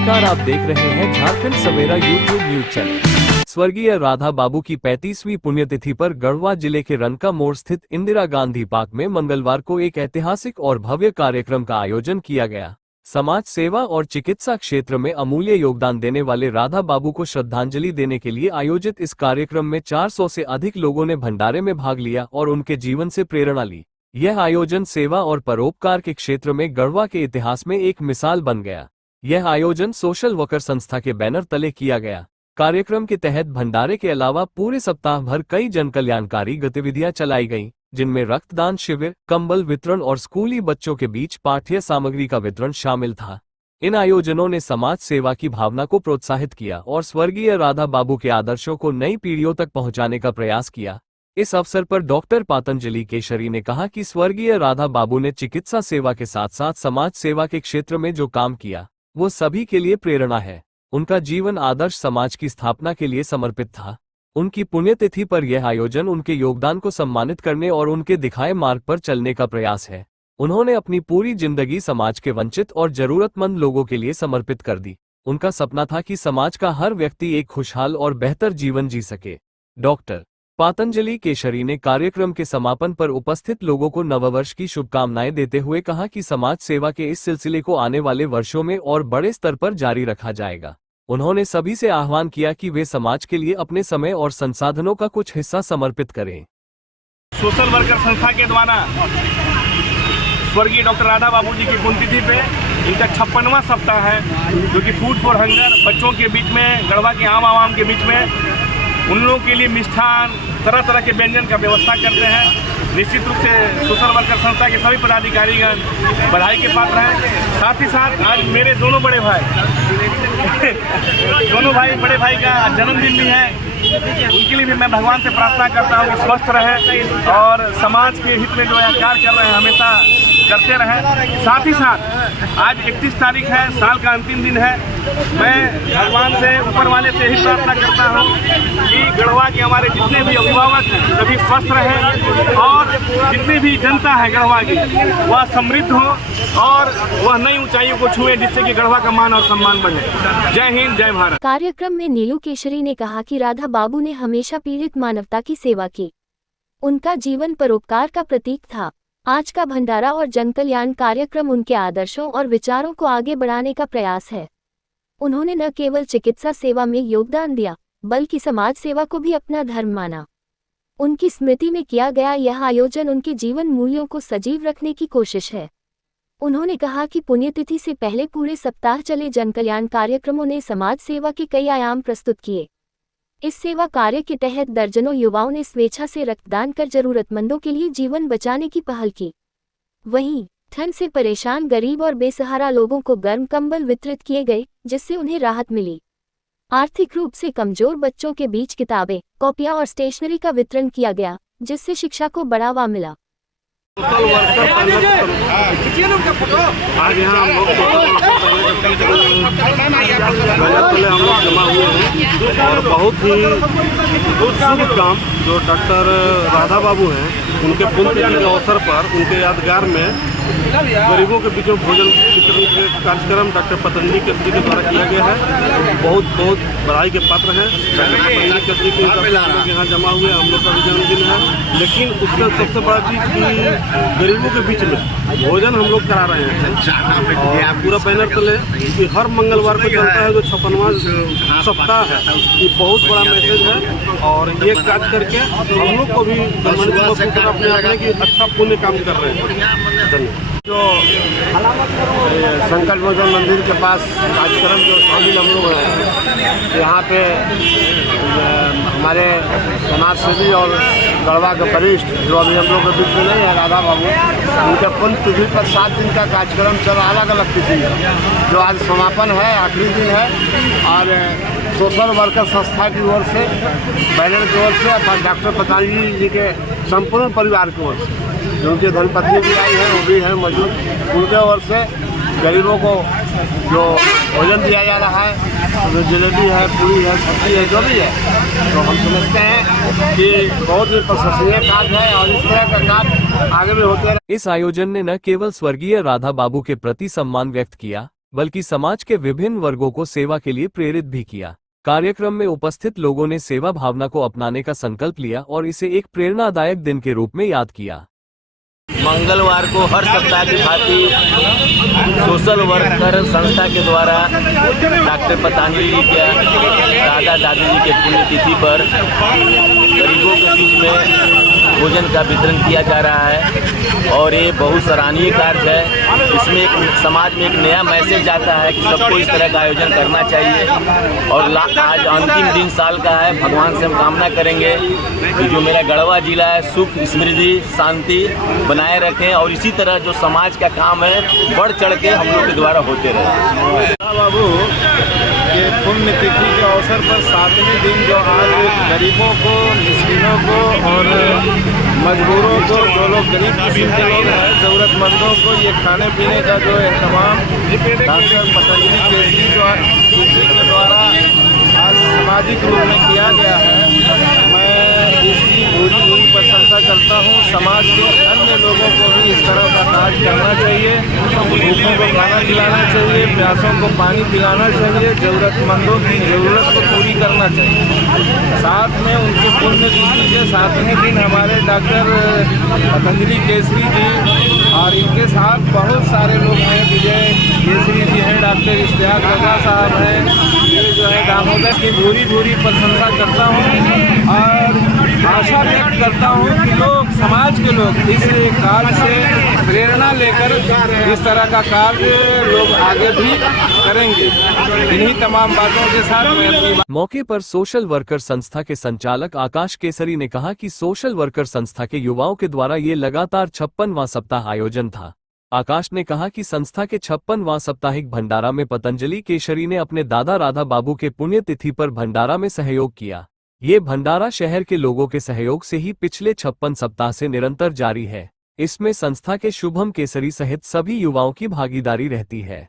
नमस्कार, आप देख रहे हैं झारखंड सवेरा यूट्यूब न्यूज चैनल। स्वर्गीय राधा बाबू की 35वीं पुण्यतिथि पर गढ़वा जिले के रनका मोड़ स्थित इंदिरा गांधी पार्क में मंगलवार को एक ऐतिहासिक और भव्य कार्यक्रम का आयोजन किया गया। समाज सेवा और चिकित्सा क्षेत्र में अमूल्य योगदान देने वाले राधा बाबू को श्रद्धांजलि देने के लिए आयोजित इस कार्यक्रम में 400 से अधिक लोगों ने भंडारे में भाग लिया और उनके जीवन से प्रेरणा ली। यह आयोजन सेवा और परोपकार के क्षेत्र में गढ़वा के इतिहास में एक मिसाल बन गया। यह आयोजन सोशल वर्कर संस्था के बैनर तले किया गया। कार्यक्रम के तहत भंडारे के अलावा पूरे सप्ताह भर कई जनकल्याणकारी गतिविधियां चलाई गईं, जिनमें रक्तदान शिविर, कंबल वितरण और स्कूली बच्चों के बीच पाठ्य सामग्री का वितरण शामिल था। इन आयोजनों ने समाज सेवा की भावना को प्रोत्साहित किया और स्वर्गीय राधा बाबू के आदर्शों को नई पीढ़ियों तक पहुंचाने का प्रयास किया। इस अवसर पर डॉक्टर पातंजलि केशरी ने कहा कि स्वर्गीय राधा बाबू ने चिकित्सा सेवा के साथ साथ समाज सेवा के क्षेत्र में जो काम किया वो सभी के लिए प्रेरणा है। उनका जीवन आदर्श समाज की स्थापना के लिए समर्पित था। उनकी पुण्यतिथि पर यह आयोजन उनके योगदान को सम्मानित करने और उनके दिखाए मार्ग पर चलने का प्रयास है। उन्होंने अपनी पूरी जिंदगी समाज के वंचित और जरूरतमंद लोगों के लिए समर्पित कर दी। उनका सपना था कि समाज का हर व्यक्ति एक खुशहाल और बेहतर जीवन जी सके। डॉक्टर पातंजलि केशरी ने कार्यक्रम के समापन पर उपस्थित लोगों को नववर्ष की शुभकामनाएं देते हुए कहा कि समाज सेवा के इस सिलसिले को आने वाले वर्षों में और बड़े स्तर पर जारी रखा जाएगा। उन्होंने सभी से आह्वान किया कि वे समाज के लिए अपने समय और संसाधनों का कुछ हिस्सा समर्पित करें। सोशल वर्कर संस्था के द्वारा स्वर्गीय डॉक्टर राधा बाबू जी की पुण्यतिथि पे इनका 56वां सप्ताह है, जो कि फूड फॉर हंगर बच्चों के बीच में, गढ़वा के आवाम के बीच में उन लोगों के लिए मिष्ठान, तरह तरह के व्यंजन का व्यवस्था करते हैं। निश्चित रूप से सोशल वर्कर संस्था के सभी पदाधिकारीगण बधाई के पात्र हैं। साथ ही साथ आज मेरे दोनों बड़े भाई बड़े भाई का जन्मदिन भी है। उनके लिए भी मैं भगवान से प्रार्थना करता हूँ कि स्वस्थ रहे और समाज के हित में जो है कार्य कर रहे हैं हमेशा करते रहें। साथ ही साथ आज 31 तारीख है, साल का अंतिम दिन है। मैं भगवान से, ऊपर वाले से ही प्रार्थना करता हूँ कि गढ़वा के हमारे जितने भी अभिभावक हैं सभी स्वस्थ रहें और जितनी भी जनता है गढ़वा की वह समृद्ध हो और वह नई ऊंचाइयों को छुए, जिससे कि गढ़वा का मान और सम्मान बढ़े। जय हिंद, जय भारत। कार्यक्रम में नीलू केशरी ने कहा कि राधा बाबू ने हमेशा पीड़ित मानवता की सेवा की। उनका जीवन परोपकार का प्रतीक था। आज का भंडारा और जनकल्याण कार्यक्रम उनके आदर्शों और विचारों को आगे बढ़ाने का प्रयास है। उन्होंने न केवल चिकित्सा सेवा में योगदान दिया, बल्कि समाज सेवा को भी अपना धर्म माना। उनकी स्मृति में किया गया यह आयोजन उनके जीवन मूल्यों को सजीव रखने की कोशिश है। उन्होंने कहा कि पुण्यतिथि से पहले पूरे सप्ताह चले जनकल्याण कार्यक्रमों ने समाज सेवा के कई आयाम प्रस्तुत किए। इस सेवा कार्य के तहत दर्जनों युवाओं ने स्वेच्छा से रक्तदान कर जरूरतमंदों के लिए जीवन बचाने की पहल की। वहीं ठंड से परेशान गरीब और बेसहारा लोगों को गर्म कंबल वितरित किए गए, जिससे उन्हें राहत मिली। आर्थिक रूप से कमजोर बच्चों के बीच किताबें, कॉपियां और स्टेशनरी का वितरण किया गया, जिससे शिक्षा को बढ़ावा मिला। आज यहाँ हम लोग जमा हुए हैं और बहुत ही शुभ काम जो डॉक्टर राधा बाबू हैं उनके पुण्यतिथि के अवसर पर उनके यादगार में गरीबों के बीच में भोजन वितरण के कार्यक्रम डॉक्टर पतंजलि केशरी के द्वारा किया गया है। बहुत बहुत बधाई के पात्र हैं। डॉक्टर पतंजलि केशरी के यहाँ जमा हुए हम लोग का भी जन्मदिन है, लेकिन उससे सबसे बड़ा चीज़ कि गरीबों के बीच में भोजन हम लोग करा रहे हैं और पूरा बैनर तले कि हर मंगलवार को चलता है जो 56वां सप्ताह है। ये बहुत बड़ा मैसेज है और ये कार्य करके हम लोग को भी अपने की अच्छा पुण्य काम कर रहे हैं। जो संकल्प मोचन मंदिर के पास कार्यक्रम जो शामिल हम लोग हैं, यहाँ पे हमारे समाज सेवी और गढ़वा के वरिष्ठ जो अभी हम लोग के बीच में नहीं है, राधा बाबू, उनके पुण्यतिथि पर 7 दिन का कार्यक्रम चल रहा, अलग अलग तिथि है, जो आज समापन है, आखिरी दिन है। और सोशल वर्कर संस्था की ओर से, बैनर की ओर से और डॉक्टर पतंजलि जी के संपूर्ण परिवार की ओर से, जो उनकी धर्मपत्नी भी आई है वो भी है मौजूद, उनके ओर से गरीबों को जो भोजन दिया जा रहा है, जो जलेबी है, पूरी है, सब्जी है, जो भी है, तो हम समझते हैं कि बहुत ही प्रशंसनीय कार्य है और इस तरह का कार्य आगे भी होते रहे। इस आयोजन ने न केवल स्वर्गीय राधा बाबू के प्रति सम्मान व्यक्त किया, बल्कि समाज के विभिन्न वर्गों को सेवा के लिए प्रेरित भी किया। कार्यक्रम में उपस्थित लोगों ने सेवा भावना को अपनाने का संकल्प लिया और इसे एक प्रेरणादायक दिन के रूप में याद किया। मंगलवार को हर सप्ताह की भांति सोशल वर्कर संस्था के द्वारा डॉक्टर पतंजलि के दादा दादी जी के पुण्यतिथि पर गरीबों के बीच में भोजन का वितरण किया जा रहा है और ये बहुत सराहनीय कार्य है। इसमें एक समाज में एक नया मैसेज जाता है कि सबको इस तरह का आयोजन करना चाहिए। और आज अंतिम दिन साल का है, भगवान से हम कामना करेंगे कि जो मेरा गढ़वा जिला है सुख समृद्धि शांति बनाए रखें और इसी तरह जो समाज का काम है बढ़ चढ़ के हम लोग के द्वारा होते रहे। बाबू के पुण्यतिथि के अवसर पर 7वें दिन जो आज गरीबों को, मिस्किनों को और मजदूरों को, जो लोग गरीब किस्म के लोग हैं, ज़रूरतमंदों को ये खाने पीने का जो एहतमाम डॉक्टर पतंजलि केसरी के द्वारा आज सामाजिक रूप में किया गया है, मैं इसकी पूरी प्रशंसा करता हूँ। समाज के अन्य लोगों को भी इस तरह का कार्य करना चाहिए। भूखों को खाना खिलाना चाहिए, प्यासों को पानी पिलाना चाहिए, ज़रूरतमंदों की ज़रूरत को पूरी करना चाहिए। साथ में उनके पुण्यतिथि के 7वें दिन हमारे डॉक्टर पतंजलि केसरी जी और इनके साथ बहुत सारे लोग हैं, विजय केसरी जी हैं, डॉक्टर इश्तियाक रजा साहब हैं, ये जो है दामोदर की पूरी प्रशंसा करता हूँ और आशा व्यक्त करता हूँ कि लोग, समाज के लोग इस कार्य से प्रेरणा लेकर इस तरह का कार्य लोग आगे भी करेंगे। इन्हीं तमाम बातों के साथ मैं अपनी मौके पर सोशल वर्कर संस्था के संचालक आकाश केसरी ने कहा कि सोशल वर्कर संस्था के युवाओं के द्वारा ये लगातार 56वां सप्ताह आयोजन था। आकाश ने कहा कि संस्था के 56वां साप्ताहिक भंडारा में पतंजलि केसरी ने अपने दादा राधा बाबू के पुण्यतिथि पर भंडारा में सहयोग किया। ये भंडारा शहर के लोगों के सहयोग से ही पिछले 56 सप्ताह से निरंतर जारी है। इसमें संस्था के शुभम केसरी सहित सभी युवाओं की भागीदारी रहती है।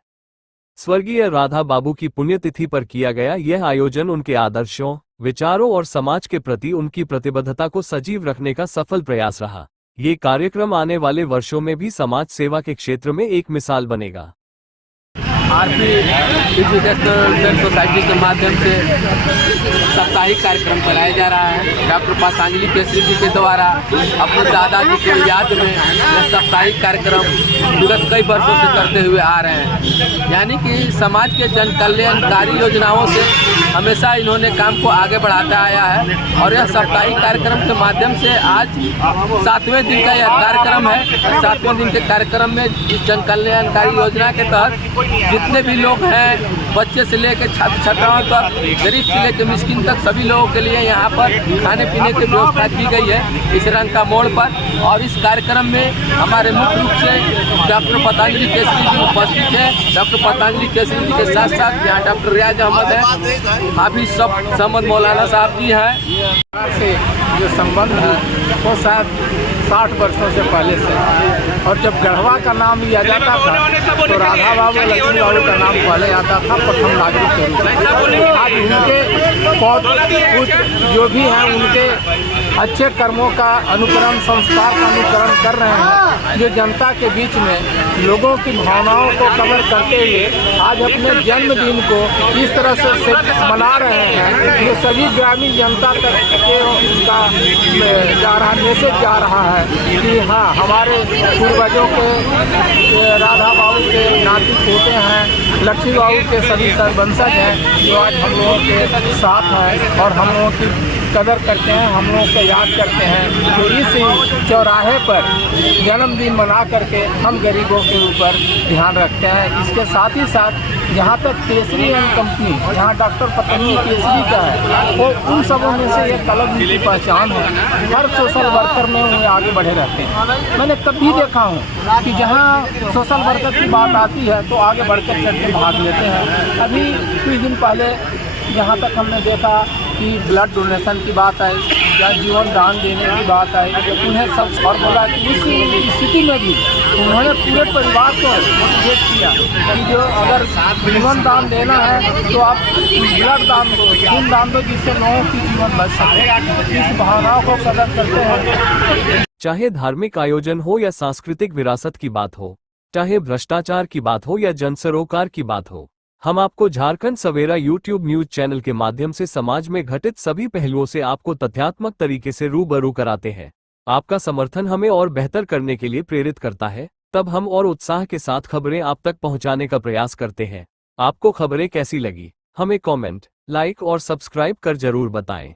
स्वर्गीय राधा बाबू की पुण्यतिथि पर किया गया यह आयोजन उनके आदर्शों, विचारों और समाज के प्रति उनकी प्रतिबद्धता को सजीव रखने का सफल प्रयास रहा। ये कार्यक्रम आने वाले वर्षों में भी समाज सेवा के क्षेत्र में एक मिसाल बनेगा। आरपी एजुकेशनल वेलफेयर सोसाइटी के माध्यम से साप्ताहिक कार्यक्रम चलाया जा रहा है। डॉक्टर पतंजलि केसरी जी के द्वारा अपने दादाजी के याद में यह साप्ताहिक कार्यक्रम विगत कई वर्षों से करते हुए आ रहे हैं। यानी कि समाज के जन कल्याणकारी योजनाओं से हमेशा इन्होंने काम को आगे बढ़ाता आया है और यह साप्ताहिक कार्यक्रम के माध्यम से आज 7वें दिन का यह कार्यक्रम है। 7वें दिन के कार्यक्रम में इस जन कल्याणकारी योजना के तहत जितने भी लोग हैं, बच्चे से लेकर छात्र छात्राओं तक, गरीब से लेकर मिस्किन तक, सभी लोगों के लिए यहाँ पर खाने पीने की व्यवस्था की गई है इस रंग का मोड़ पर। और इस कार्यक्रम में हमारे मुख्य रूप से डॉक्टर पतंजलि केसरी जी उपस्थित है। डॉक्टर पतंजलि केसरी जी के साथ साथ यहाँ डॉक्टर रियाज अहमद है, हाफिज समद मौलाना साहब जी हैं। से जो संबंध है वो शायद 60 वर्षों से पहले से, और जब गढ़वा का नाम लिया जाता था तो राधा बाबू, लक्ष्मी बाबू का नाम पहले आता था प्रथम नागरिक के रूप में। आज उनके कुछ जो भी हैं उनके अच्छे कर्मों का अनुकरण, संस्कार का अनुकरण कर रहे हैं, जो जनता के बीच में लोगों की भावनाओं को कवर करते हुए आज अपने जन्मदिन को इस तरह से मना रहे हैं। ये सभी ग्रामीण जनता तक उनका जा रहा मैसेज जा रहा है कि हाँ, हमारे पूर्वजों के राधा बाबू के नाती पोते हैं, लक्ष्मी बाबू के सभी वंशज हैं जो आज हम लोगों के साथ हैं और हम लोगों की कदर करते हैं, हम लोगों को याद करते हैं। तो इस चौराहे पर जन्मदिन मना करके हम गरीबों के ऊपर ध्यान रखते हैं। इसके साथ ही साथ जहाँ तक केसरी एंड कंपनी, जहाँ डॉक्टर पतंजलि केसरी का है, वो उन सबों में से एक अलग उनकी पहचान है। हर सोशल वर्कर में उन्हें आगे बढ़े रहते हैं। मैंने तब भी देखा हूँ कि जहाँ सोशल वर्कर की बात आती है तो आगे बढ़कर चढ़ भाग लेते हैं। अभी कुछ दिन पहले जहाँ तक हमने देखा कि ब्लड डोनेशन की बात आई या जीवन दान देने की बात आई, उन्हें सब और बोला कि इस स्थिति में भी उन्होंने पूरे परिवार को मोटिवेट किया कि जो अगर जीवन दान देना है तो आप ब्लड दान दो, खून दान दो, जिससे लोगों की जीवन बच सके। इस भावनाओं को कदर करते हैं। चाहे धार्मिक आयोजन हो या सांस्कृतिक विरासत की बात हो, चाहे भ्रष्टाचार की बात हो या जन सरोकार की बात हो, हम आपको झारखंड सवेरा यूट्यूब न्यूज चैनल के माध्यम से समाज में घटित सभी पहलुओं से आपको तथ्यात्मक तरीके से रूबरू कराते हैं। आपका समर्थन हमें और बेहतर करने के लिए प्रेरित करता है, तब हम और उत्साह के साथ खबरें आप तक पहुंचाने का प्रयास करते हैं। आपको खबरें कैसी लगी, हमें कमेंट, लाइक और सब्सक्राइब कर जरूर बताएं।